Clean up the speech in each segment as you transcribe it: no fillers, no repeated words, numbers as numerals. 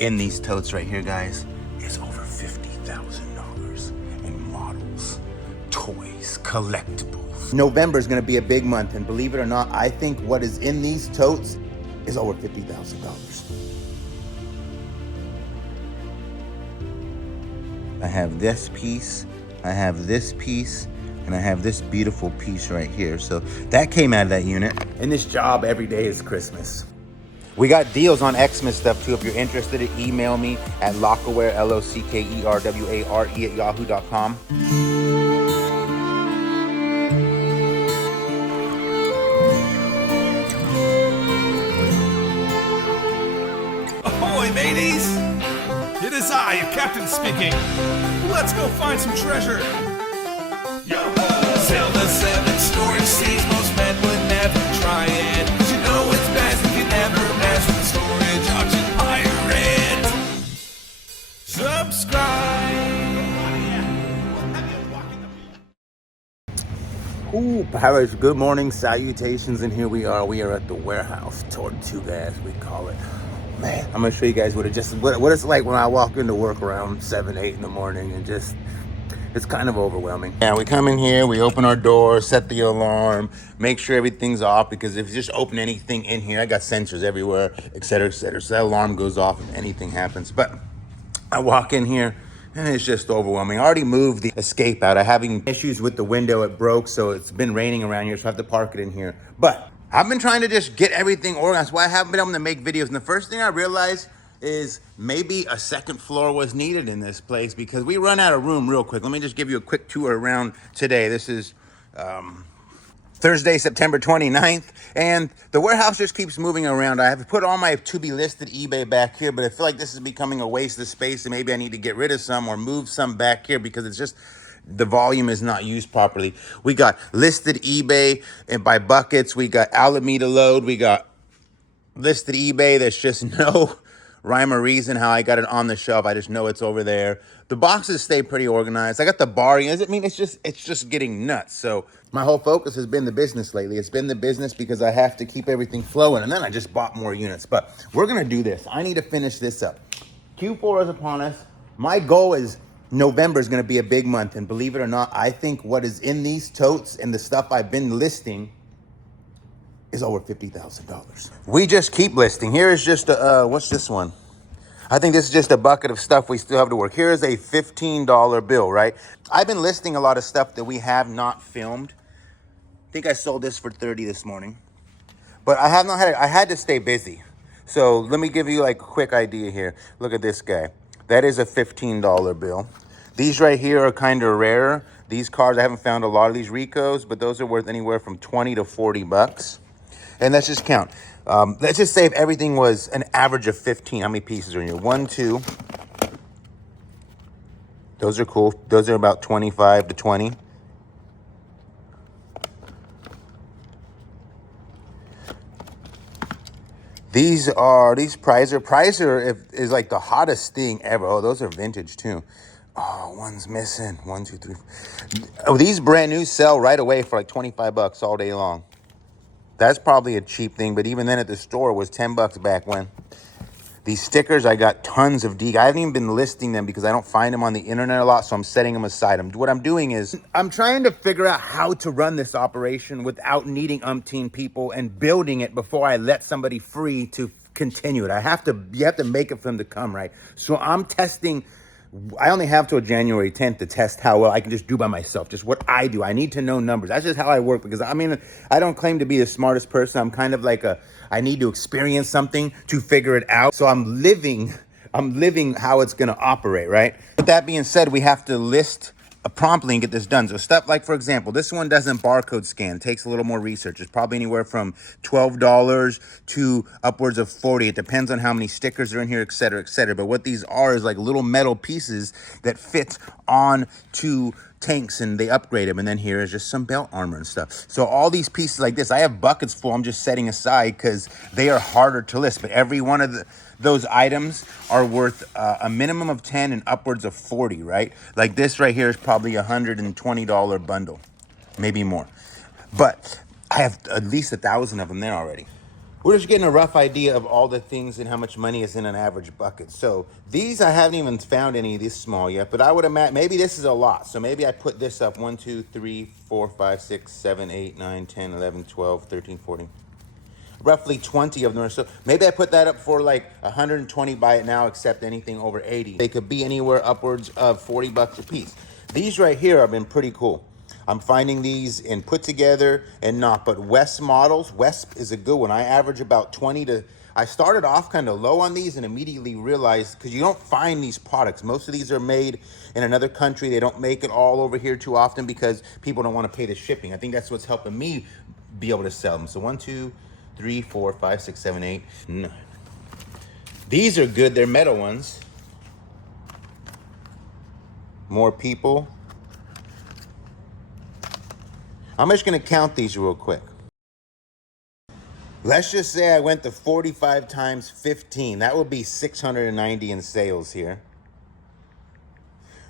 in these totes right here, guys, is over $50,000 in models, toys, collectibles. November is going to be a big month, and believe it or not, I think what is in these totes is over $50,000. I have this piece, I have this piece, and I have this beautiful piece right here. So that came out of that unit. In this job, every day is Christmas. We got deals on Xmas stuff too. If you're interested, email me at Lockerware, LOCKERWARE at yahoo.com. Ahoy, mateys! It is I, your captain speaking. Let's go find some treasure. Yo-ho! Sail the seven storage seas, most men would never try it. But you know it's best if you never mess with the storage auction pirate. Subscribe. Ooh, Paris, good morning, salutations, and here we are at the warehouse, Totes, we call it. Man, I'm gonna show you guys what it's like when I walk into work around 7, 8 in the morning, and just, it's kind of overwhelming. Yeah, we come in here, we open our door, set the alarm, make sure everything's off, because if you just open anything in here, I got sensors everywhere, etc., etc. So that alarm goes off if anything happens. But I walk in here, and it's just overwhelming. I already moved the escape out. I'm having issues with the window. It broke, so it's been raining around here, so I have to park it in here. But I've been trying to just get everything organized. Why I haven't been able to make videos. And the first thing I realized is maybe a second floor was needed in this place, because we run out of room real quick. Let me just give you a quick tour around today. This is Thursday, September 29th, and the warehouse just keeps moving around. I have put all my to-be listed eBay back here, but I feel like this is becoming a waste of space, and maybe I need to get rid of some or move some back here, because it's just, the volume is not used properly. We got listed eBay and by buckets. We got Alameda load. We got listed eBay. There's just no rhyme or reason how I got it on the shelf. I just know it's over there. The boxes stay pretty organized. I got the bar. I mean, it's just getting nuts. So my whole focus has been the business lately. It's been the business because I have to keep everything flowing. And then I just bought more units. But we're going to do this. I need to finish this up. Q4 is upon us. My goal is November is going to be a big month. And believe it or not, I think what is in these totes and the stuff I've been listing is over $50,000. We just keep listing. Here is just a, what's this one? I think this is just a bucket of stuff we still have to work. Here is a $15 bill, right? I've been listing a lot of stuff that we have not filmed. I think I sold this for 30 this morning, but I have not had it. I had to stay busy. So let me give you like a quick idea here. Look at this guy. That is a $15 bill. These right here are kind of rare. These cars, I haven't found a lot of these Ricos, but those are worth anywhere from 20 to 40 bucks. And let's just count. Let's just say if everything was an average of 15, how many pieces are in here? 1, 2. Those are cool. Those are about 25 to 20. These Prizer is like the hottest thing ever. Oh, those are vintage too. Oh, one's missing. 1, 2, 3. Oh, these brand new sell right away for like 25 bucks all day long. That's probably a cheap thing, but even then at the store it was 10 bucks back when. These stickers, I got tons of I haven't even been listing them because I don't find them on the internet a lot, so I'm setting them aside. What I'm doing is, I'm trying to figure out how to run this operation without needing umpteen people and building it before I let somebody free to continue it. You have to make it for them to come, right? So I'm testing. I only have till January 10th to test how well I can just do by myself, just what I do. I need to know numbers. That's just how I work, because I mean, I don't claim to be the smartest person. I'm kind of like I need to experience something to figure it out. So I'm living how it's going to operate, right? With that being said, we have to list promptly and get this done. So stuff like, for example, this one doesn't barcode scan. It takes a little more research. It's probably anywhere from $12 to upwards of 40. It depends on how many stickers are in here, et cetera, et cetera. But what these are is like little metal pieces that fit on to tanks, and they upgrade them. And then here is just some belt armor and stuff. So all these pieces like this, I have buckets full. I'm just setting aside because they are harder to list. But every one of those items are worth a minimum of 10 and upwards of 40, right? Like this right here is probably a $120 bundle, maybe more. But I have at least 1,000 of them there already. We're just getting a rough idea of all the things and how much money is in an average bucket. So these, I haven't even found any of these small yet, but I would imagine maybe this is a lot. So maybe I put this up 1, 2, 3, 4, 5, 6, 7, 8, 9, 10, 11, 12, 13, 14. Roughly 20 of them or so. Maybe I put that up for like 120 buy it now, except anything over 80. They could be anywhere upwards of 40 bucks a piece. These right here have been pretty cool. I'm finding these in put together and not, but West models. West is a good one. I average about 20 to, I started off kind of low on these and immediately realized, because you don't find these products. Most of these are made in another country. They don't make it all over here too often because people don't want to pay the shipping. I think that's what's helping me be able to sell them. So 1, 2, 3, 4, 5, 6, 7, 8, 9. These are good. They're metal ones. More people. I'm just gonna count these real quick. Let's just say I went to 45 times 15. That would be 690 in sales here.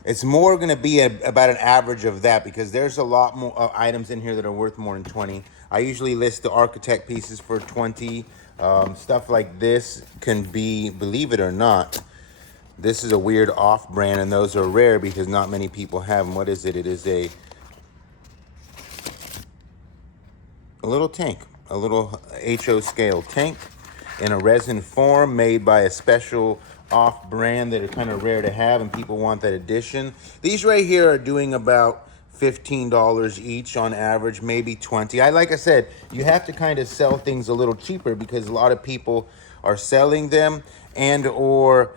It's more gonna be about an average of that because there's a lot more items in here that are worth more than 20. I usually list the architect pieces for 20. Stuff like this can be, believe it or not, this is a weird off-brand and those are rare because not many people have them. What is it? It is a little tank, a little HO scale tank in a resin form made by a special off brand that are kind of rare to have and people want that edition. These right here are doing about $15 each on average, maybe 20. Like I said, you have to kind of sell things a little cheaper because a lot of people are selling them and or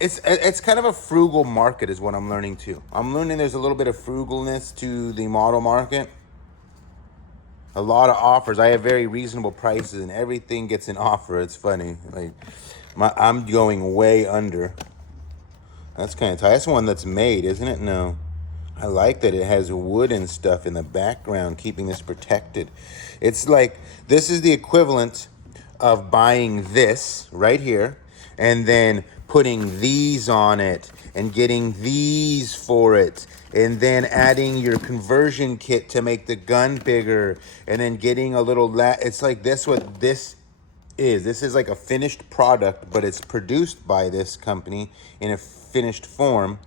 it's kind of a frugal market is what I'm learning too. I'm learning there's a little bit of frugalness to the model market. A lot of offers. I have very reasonable prices and everything gets an offer. It's funny. Like I'm going way under. That's kind of tight. That's one that's made, isn't it? No. I like that it has wood and stuff in the background, keeping this protected. It's like, this is the equivalent of buying this right here and then putting these on it and getting these for it and then adding your conversion kit to make the gun bigger and then getting a little, it's like this, what this is. This is like a finished product, but it's produced by this company in a finished form.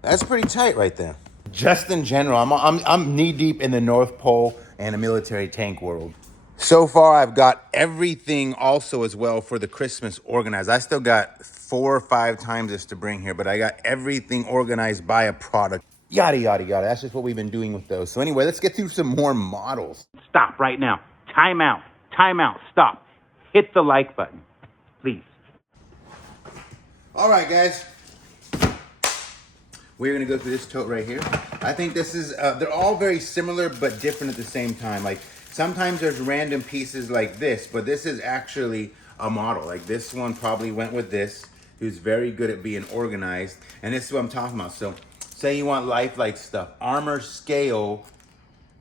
That's pretty tight right there. Just in general, I'm knee deep in the North Pole and a military tank world. So far, I've got everything also as well for the Christmas organized. I still got 4 or 5 times this to bring here, but I got everything organized by a product. Yada, yada, yada. That's just what we've been doing with those. So anyway, let's get through some more models. Stop right now. Time out. Time out. Stop. Hit the like button, please. All right, guys. We're gonna go through this tote right here. I think this is, they're all very similar but different at the same time. Like sometimes there's random pieces like this, but this is actually a model. Like this one probably went with this, who's very good at being organized. And this is what I'm talking about. So say you want lifelike stuff, armor scale,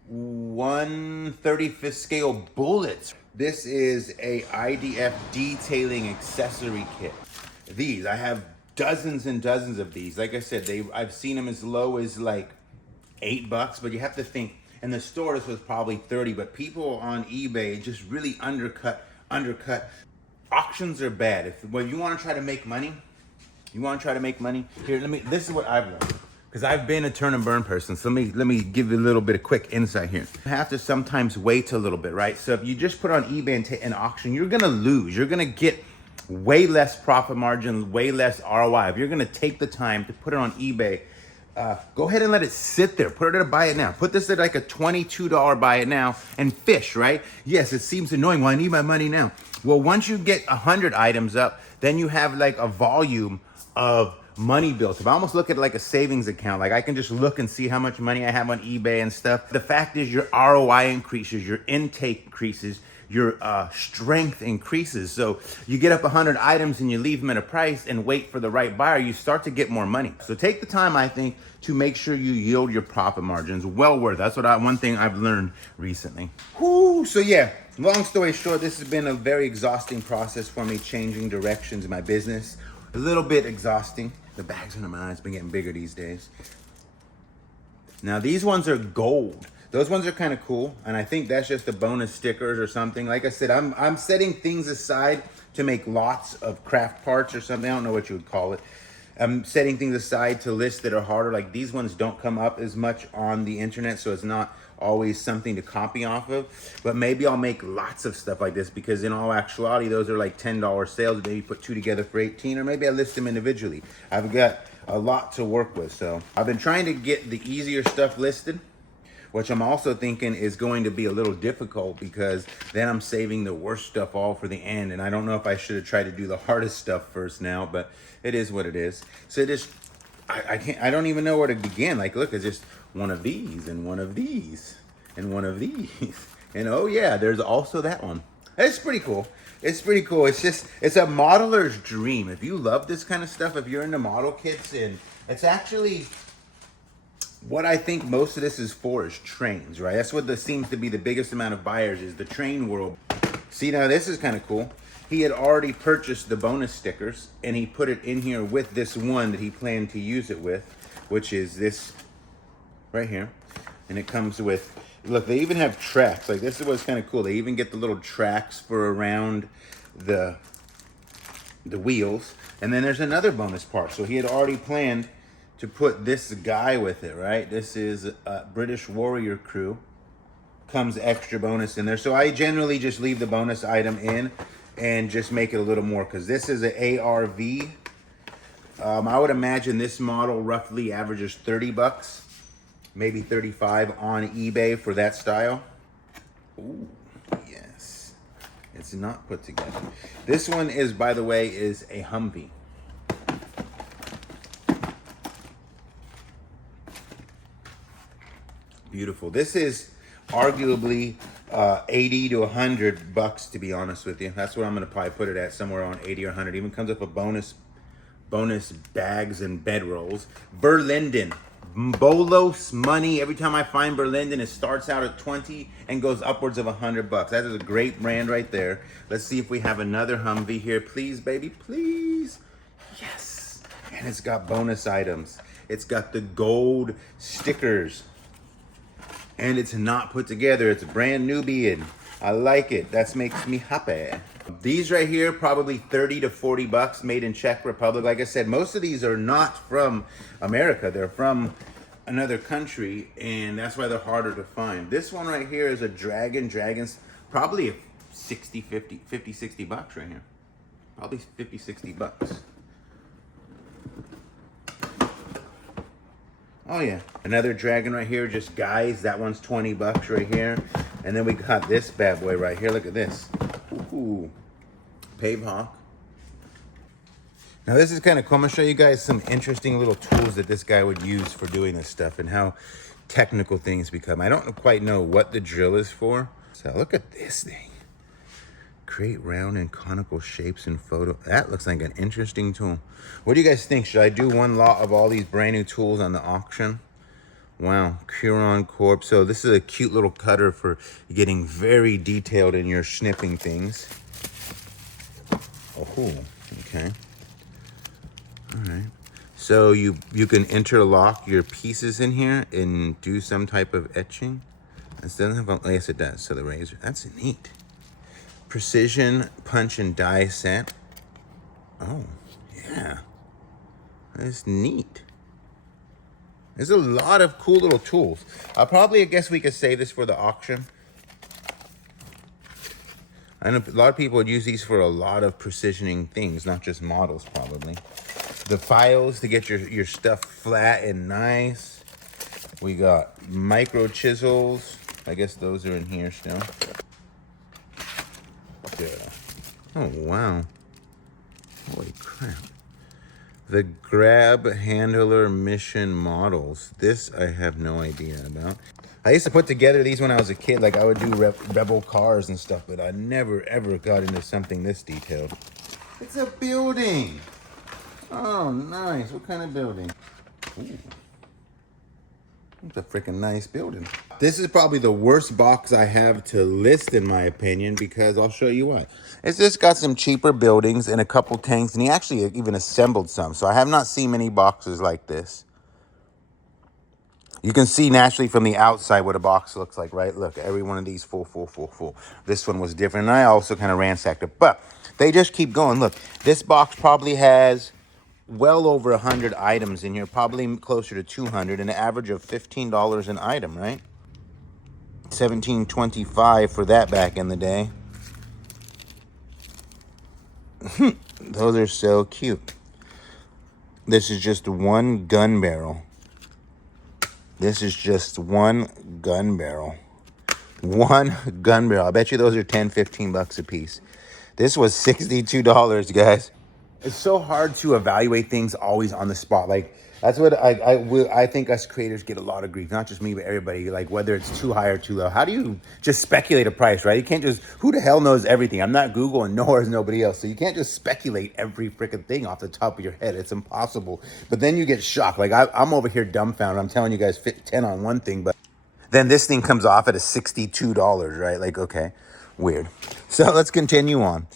1/35 scale bullets. This is a IDF detailing accessory kit. These, I have dozens and dozens of these. Like I said, I've seen them as low as like $8, but you have to think, in the store this was probably 30, but people on eBay just really undercut. Auctions are bad. If you want to try to make money, here, this is what I've learned. Because I've been a turn and burn person, so let me give you a little bit of quick insight here. You have to sometimes wait a little bit, right? So if you just put on eBay and take an auction, you're gonna lose. You're gonna get way less profit margin, way less ROI. If you're gonna take the time to put it on eBay, go ahead and let it sit there. Put it at buy it now. Put this at like a $22 buy it now and fish, right? Yes, it seems annoying. Well, I need my money now. Well, once you get 100 items up, then you have like a volume of money built up. I almost look at it like a savings account. Like I can just look and see how much money I have on eBay and stuff. The fact is your ROI increases, your intake increases, your strength increases. So you get up 100 items and you leave them at a price and wait for the right buyer, you start to get more money. So take the time, I think, to make sure you yield your profit margins. Well worth. That's one thing I've learned recently. Whoo! So yeah, long story short, this has been a very exhausting process for me, changing directions in my business. A little bit exhausting. The bags under my eyes been getting bigger these days. Now these ones are gold. Those ones are kind of cool, and I think that's just the bonus stickers or something. Like I said, I'm setting things aside to make lots of craft parts or something. I don't know what you would call it. I'm setting things aside to lists that are harder. Like these ones don't come up as much on the internet, so it's not always something to copy off of. But maybe I'll make lots of stuff like this, because in all actuality, those are like $10 sales. Maybe put 2 together for 18, or maybe I list them individually. I've got a lot to work with, so I've been trying to get the easier stuff listed, which I'm also thinking is going to be a little difficult, because then I'm saving the worst stuff all for the end. And I don't know if I should have tried to do the hardest stuff first now, but it is what it is. So I don't even know where to begin. Like, look, it's just one of these and one of these and one of these. And oh yeah, there's also that one. It's pretty cool. It's pretty cool. It's a modeler's dream. If you love this kind of stuff, if you're into model kits, and it's actually, what I think most of this is for is trains, right? That's what seems to be the biggest amount of buyers, is the train world. See, now this is kind of cool. He had already purchased the bonus stickers, and he put it in here with this one that he planned to use it with, which is this right here. And it comes with, look, they even have tracks. Like, this is what's kind of cool. They even get the little tracks for around the wheels. And then there's another bonus part. So he had already planned to put this guy with it, right? This is a British Warrior Crew. Comes extra bonus in there. So I generally just leave the bonus item in and just make it a little more, because this is an ARV. I would imagine this model roughly averages 30 bucks, maybe 35 on eBay for that style. Ooh, yes. It's not put together. This one is, by the way, is a Humvee. Beautiful. This is arguably 80 to 100 bucks, to be honest with you. That's what I'm going to probably put it at, somewhere on 80 or 100. Even comes with a bonus bags and bedrolls. Berlinden. Bolos money. Every time I find Berlinden, it starts out at 20 and goes upwards of 100 bucks. That is a great brand right there. Let's see if we have another Humvee here. Please, baby, please. Yes. And it's got bonus items. It's got the gold stickers. And it's not put together. It's brand Nubian. I like it. That makes me happy. These right here, probably 30 to 40 bucks, made in Czech Republic. Like I said, most of these are not from America. They're from another country, and that's why they're harder to find. This one right here is a dragon. Dragon's probably 60 bucks right here. Probably 50, 60 bucks. Oh yeah, another dragon right here, just guys. That one's 20 bucks right here. And then we got this bad boy right here. Look at this. Ooh, Pave Hawk. Now this is kind of cool. I'm gonna show you guys some interesting little tools that this guy would use for doing this stuff, and how technical things become. I don't quite know what the drill is for. So look at this thing. Create round and conical shapes in photo. That looks like an interesting tool. What do you guys think? Should I do one lot of all these brand new tools on the auction? Wow, Curon Corp. So this is a cute little cutter for getting very detailed in your snipping things. Oh, okay. All right. So you can interlock your pieces in here and do some type of etching. This doesn't have a, yes, it does. So the razor, that's neat. Precision punch and die set. Oh, yeah. That's neat. There's a lot of cool little tools. I guess we could save this for the auction. I know a lot of people would use these for a lot of precisioning things, not just models probably. The files to get your stuff flat and nice. We got micro chisels. I guess those are in here still. Yeah. Oh, wow. Holy crap. The grab handler mission models. This I have no idea about. I used to put together these when I was a kid. Like I would do rebel cars and stuff, but I never ever got into something this detailed. It's a building. Oh, nice. What kind of building? Ooh. It's a freaking nice building. This is probably the worst box I have to list, in my opinion, because I'll show you why. It's just got some cheaper buildings and a couple tanks, and he actually even assembled some. So I have not seen many boxes like this. You can see naturally from the outside what a box looks like, right? Look, every one of these full, full, full, full. This one was different, and I also kind of ransacked it. But they just keep going. Look, this box probably has well over 100 items in here, probably closer to 200, an average of $15 an item, right? $17.25 for that back in the day. Those are so cute. This is just one gun barrel. This is just one gun barrel. One gun barrel. I bet you those are 10, 15 bucks a piece. This was $62, guys. It's so hard to evaluate things always on the spot. Like, that's what I think us creators get a lot of grief. Not just me, but everybody. Like, whether it's too high or too low. How do you just speculate a price, right? You can't just, who the hell knows everything? I'm not Google, and nor is nobody else. So you can't just speculate every freaking thing off the top of your head. It's impossible. But then you get shocked. Like, I'm over here dumbfounded. I'm telling you guys, fit 10 on one thing, but then this thing comes off at a $62, right? Like, okay, weird. So let's continue on.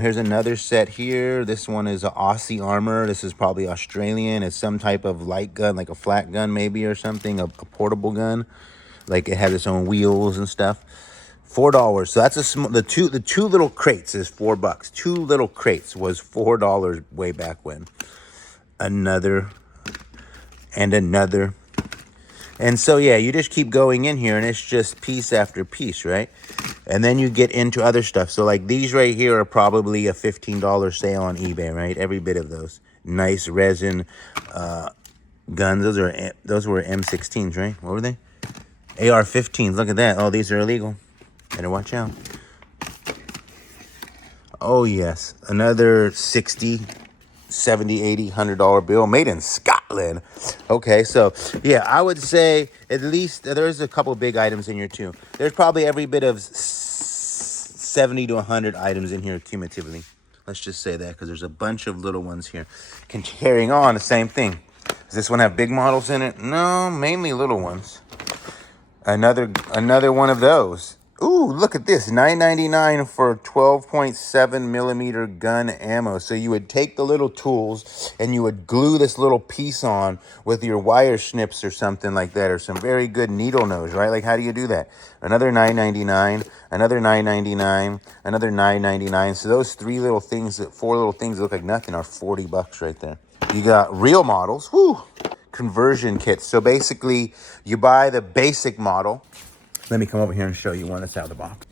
Here's another set here. This one is an Aussie armor. This is probably Australian. It's some type of light gun, like a flat gun maybe or something, a portable gun. Like it has its own wheels and stuff. $4. So that's the two little crates is $4. Two little crates was $4 way back when. Another and another. And so, yeah, you just keep going in here, and it's just piece after piece, right? And then you get into other stuff. So, like, these right here are probably a $15 sale on eBay, right? Every bit of those. Nice resin guns. Those were M16s, right? What were they? AR-15s. Look at that. Oh, these are illegal. Better watch out. Oh, yes. Another 60 $70, $80, $100 bill made in Scotland. Okay, so yeah, I would say at least there's a couple big items in here too. There's probably every bit of 70 to 100 items in here cumulatively. Let's just say that because there's a bunch of little ones here. Carrying on, the same thing. Does this one have big models in it? No, mainly little ones. Another one of those. Ooh, look at this, $9.99 for 12.7 millimeter gun ammo. So you would take the little tools and you would glue this little piece on with your wire snips or something like that, or some very good needle nose, right? Like, how do you do that? Another $9.99, another $9.99, another $9.99. So those four little things that look like nothing are $40 right there. You got real models, whoo, conversion kits. So basically, you buy the basic model. Let me come over here and show you one that's out of the box.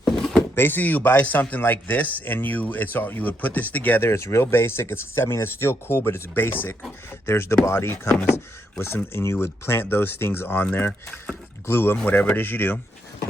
Basically, you buy something like this, and you would put this together. It's real basic. It's still cool, but it's basic. There's the body. It comes with some, and you would plant those things on there, glue them, whatever it is you do.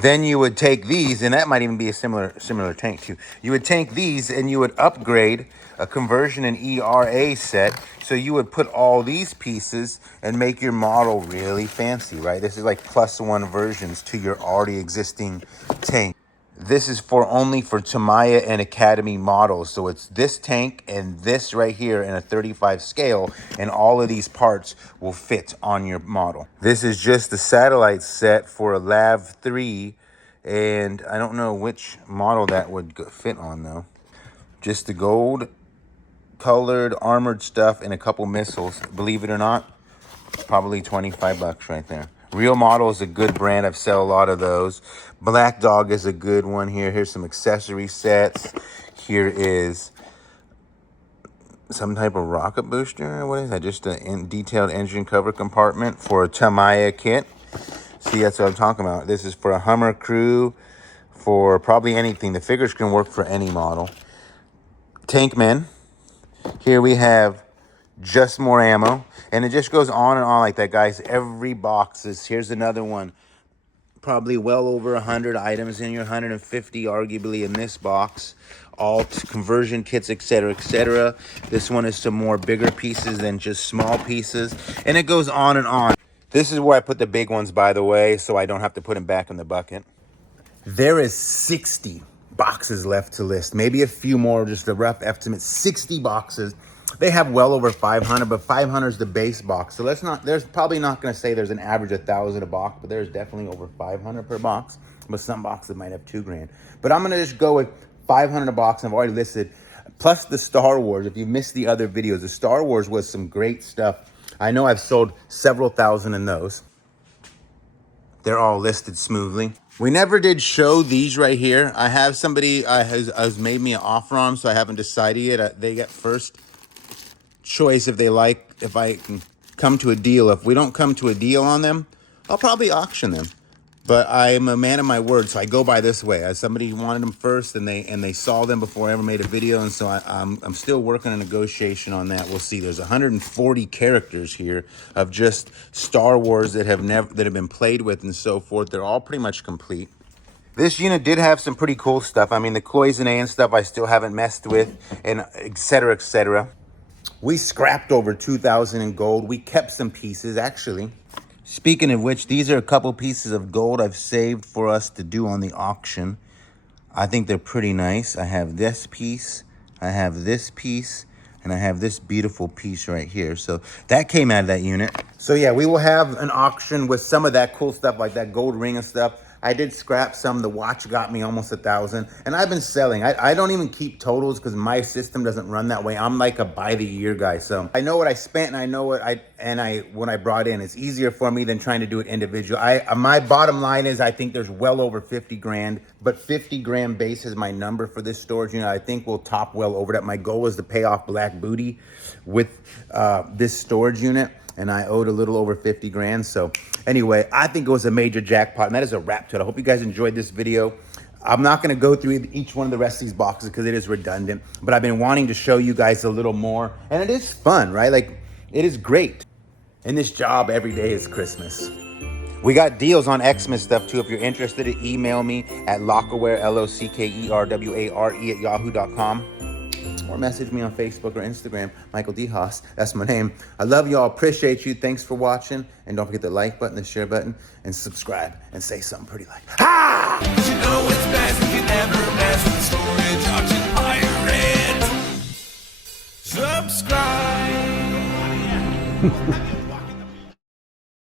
Then you would take these, and that might even be a similar tank too. You would take these and you would upgrade a conversion and ERA set. So you would put all these pieces and make your model really fancy, right? This is like +1 versions to your already existing tank. This is only for Tamiya and Academy models. So it's this tank and this right here in a 35 scale, and all of these parts will fit on your model. This is just the satellite set for a LAV 3, and I don't know which model that would fit on though. Just the gold colored armored stuff and a couple missiles. Believe it or not, probably $25 right there. Real Model is a good brand. I've sell a lot of those. Black Dog is a good one here. Here's some accessory sets. Here is some type of rocket booster. What is that? Just a detailed engine cover compartment for a Tamiya kit. See, that's what I'm talking about. This is for a Hummer crew, for probably anything. The figures can work for any model. Tankmen. Here we have just more ammo, and it just goes on and on like that, guys. Every box is, here's another one, probably well over 100 items in here, 150 arguably in this box, all conversion kits, etc., etc. This one is some more bigger pieces than just small pieces, and it goes on and on. This is where I put the big ones, by the way, so I don't have to put them back in the bucket. There is 60 boxes left to list, maybe a few more, just a rough estimate. 60 boxes. They have well over 500, but 500 is the base box. So there's probably not going to say there's an average of 1,000 a box, but there's definitely over 500 per box. But some boxes might have $2,000. But I'm going to just go with 500 a box. I've already listed, plus the Star Wars. If you missed the other videos, the Star Wars was some great stuff. I know I've sold several thousand in those. they're all listed smoothly. We never did show these right here. I have somebody has made me an offer on them, so I haven't decided yet. They get first choice if they like, if I can come to a deal. If we don't come to a deal on them, I'll probably auction them. But I am a man of my word, so I go by this way. As somebody wanted them first, and they saw them before I ever made a video, and so I'm still working a negotiation on that. We'll see. There's 140 characters here of just Star Wars that have been played with and so forth. They're all pretty much complete. This unit did have some pretty cool stuff. I mean, the cloisonne and stuff I still haven't messed with, and et cetera, et cetera. We scrapped over 2,000 in gold. We kept some pieces, actually. Speaking of which, these are a couple pieces of gold I've saved for us to do on the auction. I think they're pretty nice. I have this piece, I have this piece, and I have this beautiful piece right here. So that came out of that unit. So yeah, we will have an auction with some of that cool stuff, like that gold ring and stuff. I did scrap some. The watch got me almost 1,000, and I've been selling. I don't even keep totals because my system doesn't run that way. I'm like a by the year guy, so I know what I spent and I know what when I brought in. It's easier for me than trying to do it individual. My bottom line is I think there's well over 50 grand, but 50 grand base is my number for this storage unit. I think we'll top well over that. My goal is to pay off Black Booty with this storage unit, and I owed a little over 50 grand. So anyway, I think it was a major jackpot, and that is a wrap to it. I hope you guys enjoyed this video. I'm not gonna go through each one of the rest of these boxes because it is redundant, but I've been wanting to show you guys a little more, and it is fun, right? Like, it is great. In this job, every day is Christmas. We got deals on Xmas stuff too. If you're interested, email me at lockerware, LOCKERWARE@yahoo.com. or message me on Facebook or Instagram, Michael D. Haas. That's my name. I love y'all. Appreciate you. Thanks for watching. And don't forget the like button, the share button, and subscribe, and say something pretty like, ha! You know it's best if you never mess with storage auction pirates. Subscribe.